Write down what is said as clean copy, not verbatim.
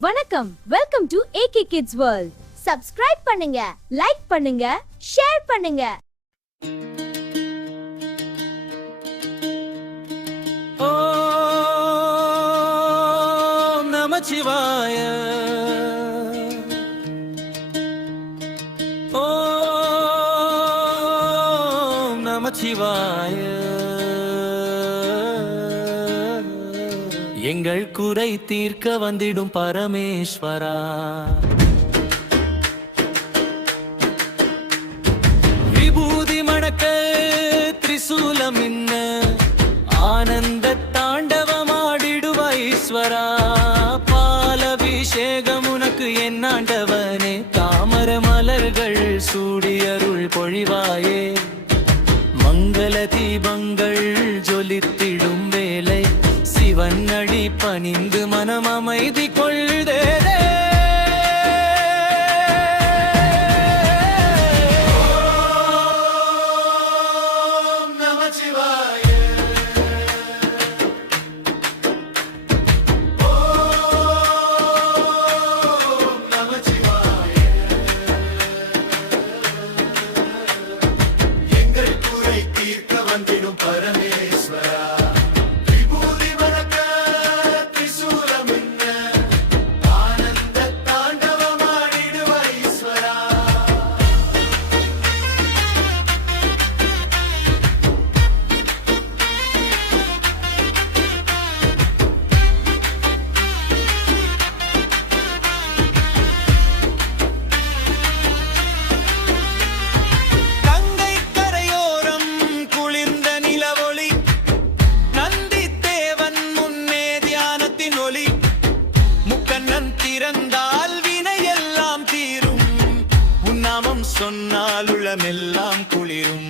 வணக்கம், welcome to AK kids world. Subscribe பண்ணுங்க, like பண்ணுங்க, ஷேர் பண்ணுங்க. ஓம் நமச்சிவாய. ஓம் நமச்சிவாய. எங்கள் குறை தீர்க்க வந்திடும் பரமேஸ்வரா, விபூதி மணக்க திரிசூலம் இன்ன ஆனந்த தாண்டவமாடிடுவ ஈஸ்வரா. பாலபிஷேகம் உனக்கு என்னாண்டவனே, தாமர மலர்கள் சூடியருள் பொழிவாயே. மங்கள தீபங்கள் ஜொலித்திடும் வேலை, சிவன் அடி பணிந்து மனம் அமைதி கொள்ளுதே. திறந்தால் வினையெல்லாம் தீரும், உன்னாமம் சொன்னால் உளமெல்லாம் குளிரும்.